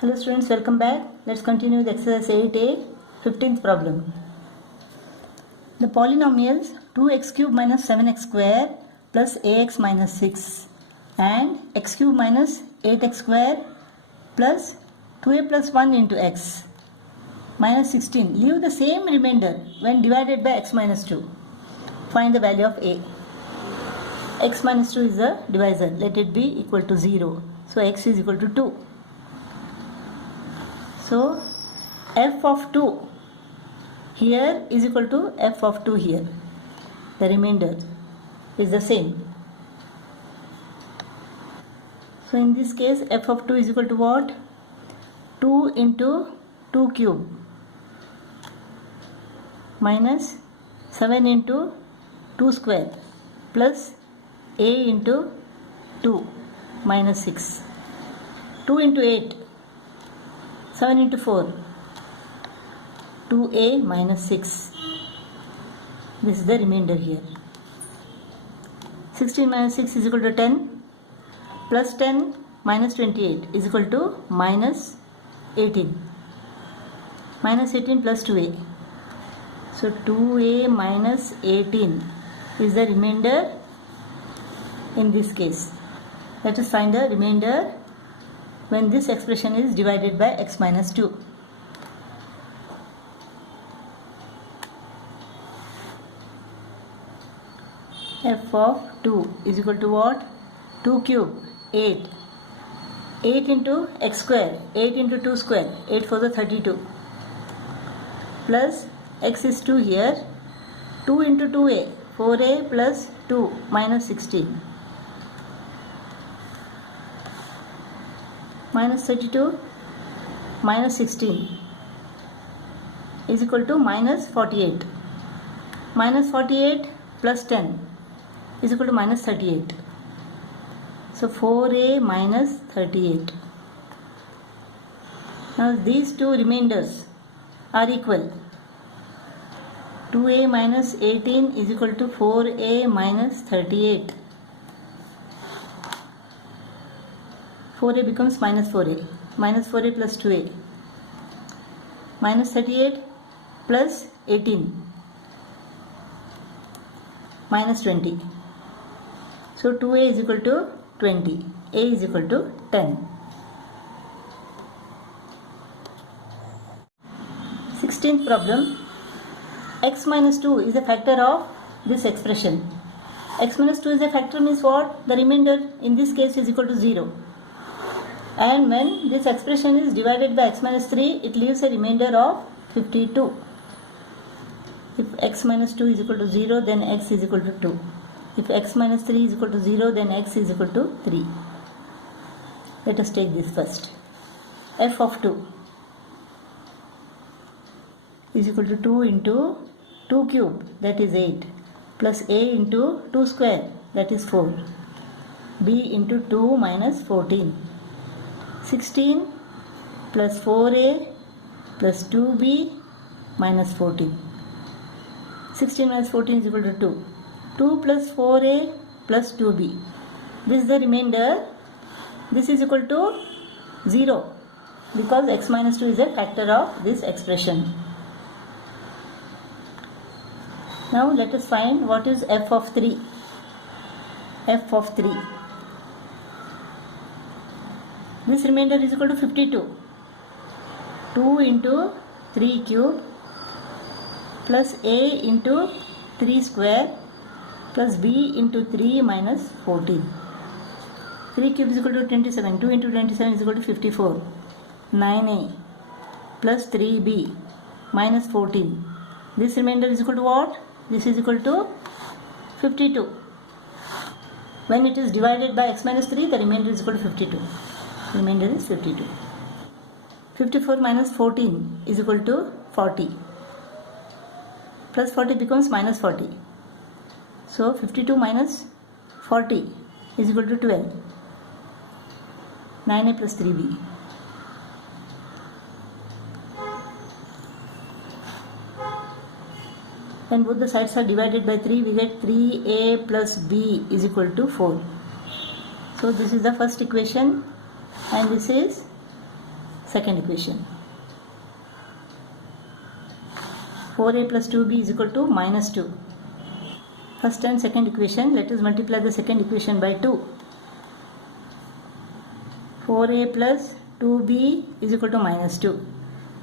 Hello students, welcome back. Let's continue with exercise 8a, 15th problem. The polynomials 2x cube minus 7x square plus ax minus 6 and x cube minus 8x square plus 2a plus 1 into x minus 16 leave the same remainder when divided by x minus 2. Find the value of a. X minus 2 is the divisor. Let it be equal to 0. So x is equal to 2. So f of 2 here is equal to f of 2 here. The remainder is the same. So in this case f of 2 is equal to what? 2 into 2 cube minus 7 into 2 square plus a into 2 minus 6. 2 into 8. 7 into 4, 2a minus 6. This is the remainder here. 16 minus 6 is equal to 10. Plus 10 minus 28 is equal to minus 18. Minus 18 plus 2a. So 2a minus 18 is the remainder in this case. Let us find the remainder when this expression is divided by x minus 2. F of 2 is equal to what? 2 cube, 8. 8 into x square, 8 into 2 square, 8 for the 32. Plus x is 2 here, 2 into 2a, 4a plus 2 minus 16. Minus 32 minus 16 is equal to minus 48. Minus 48 plus 10 is equal to minus 38. So 4a minus 38. Now these two remainders are equal. 2a minus 18 is equal to 4a minus 38. 4a becomes minus 4a. Minus 4a plus 2a. Minus 38 plus 18. Minus 20. So 2a is equal to 20. A is equal to 10. 16th problem. X minus 2 is a factor of this expression. X minus 2 is a factor means what? The remainder in this case is equal to 0. And when this expression is divided by x minus 3, it leaves a remainder of 52. If x minus 2 is equal to 0, then x is equal to 2. If x minus 3 is equal to 0, then x is equal to 3. Let us take this first. F of 2 is equal to 2 into 2 cube, that is 8, plus a into 2 square, that is 4, b into 2 minus 14. 16 plus 4a plus 2b minus 14. 16 minus 14 is equal to 2. 2 plus 4a plus 2b. This is the remainder. This is equal to 0 because x minus 2 is a factor of this expression. Now let us find what is f of 3. F of 3. This remainder is equal to 52. 2 into 3 cube plus a into 3 square plus b into 3 minus 14. 3 cube is equal to 27. 2 into 27 is equal to 54. 9a plus 3b minus 14. This remainder is equal to what? This is equal to 52. When it is divided by x minus 3, the remainder is equal to 52. Remainder is 52. 54 minus 14 is equal to 40. Plus 40 becomes minus 40. So 52 minus 40 is equal to 12. 9a plus 3b. When both the sides are divided by 3, we get 3a plus b is equal to 4. So this is the first equation and this is second equation. 4a plus 2b is equal to minus 2. First and second equation, let us multiply the second equation by 2. 4a plus 2b is equal to minus 2.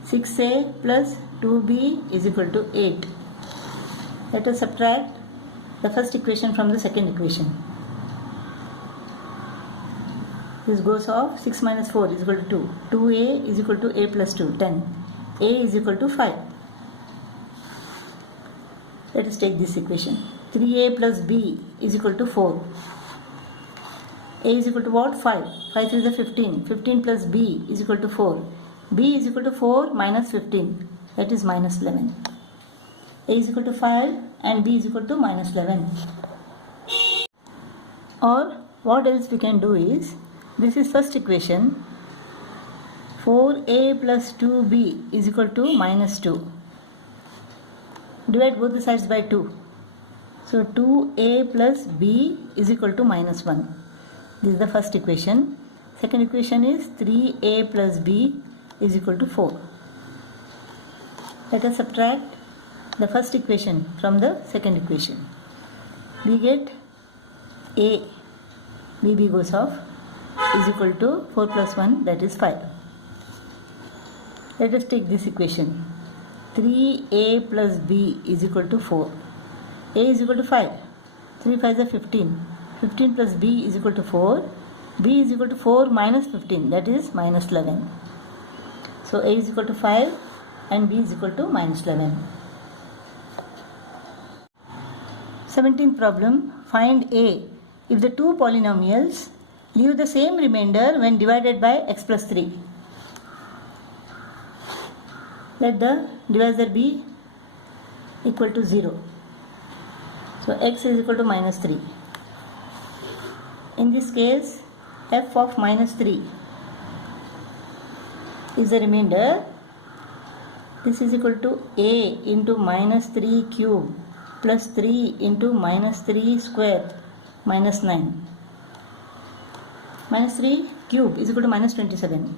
6a plus 2b is equal to 8. Let us subtract the first equation from the second equation. This goes off. 6 minus 4 is equal to 2. 2a is equal to a plus 2, 10. A is equal to 5. Let us take this equation. 3a plus b is equal to 4. A is equal to what? 5. 5 is 15. 15 plus b is equal to 4. B is equal to 4 minus 15. That is minus 11. A is equal to 5 and b is equal to minus 11. Or what else we can do is, this is first equation. 4a plus 2b is equal to minus 2. Divide both the sides by 2. So 2a plus b is equal to minus 1. This is the first equation. Second equation is 3a plus b is equal to 4. Let us subtract the first equation from the second equation. We get a, bb goes off, is equal to 4 plus 1, that is 5. Let us take this equation. 3a plus b is equal to 4. A is equal to 5. 3 5 is 15. 15 plus b is equal to 4. B is equal to 4 minus 15, that is minus 11. So a is equal to 5 and b is equal to minus 11. 17th problem. Find a if the two polynomials leave the same remainder when divided by x plus 3. Let the divisor be equal to 0. So x is equal to minus 3. In this case, f of minus 3 is the remainder. This is equal to a into minus 3 cube plus 3 into minus 3 square minus 9. Minus 3 cube is equal to minus 27.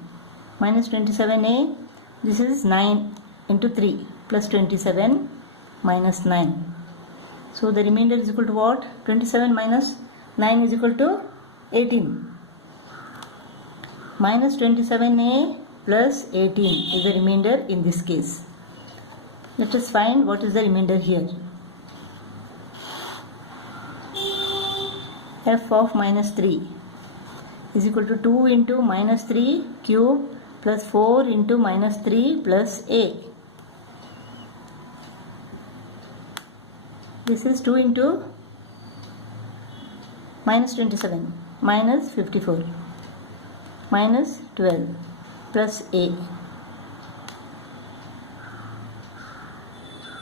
Minus 27a, this is 9 into 3 plus 27 minus 9. So the remainder is equal to what? 27 minus 9 is equal to 18. Minus 27a plus 18 is the remainder in this case. Let us find what is the remainder here. F of minus 3 is equal to 2 into minus 3 cube plus 4 into minus 3 plus a. This is 2 into minus 27 minus 54 minus 12 plus a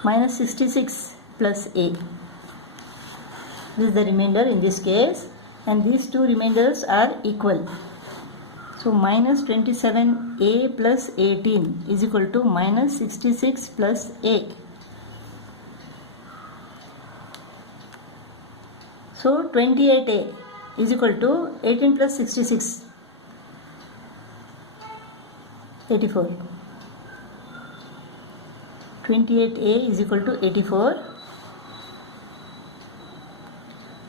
minus 66 plus a. This is the remainder in this case, and these two remainders are equal. So minus 27a plus 18 is equal to minus 66 plus a. So 28a is equal to 18 plus 66, 84. 28a is equal to 84.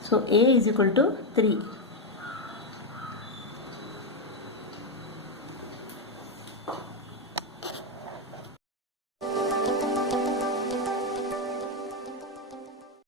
So a is equal to 3.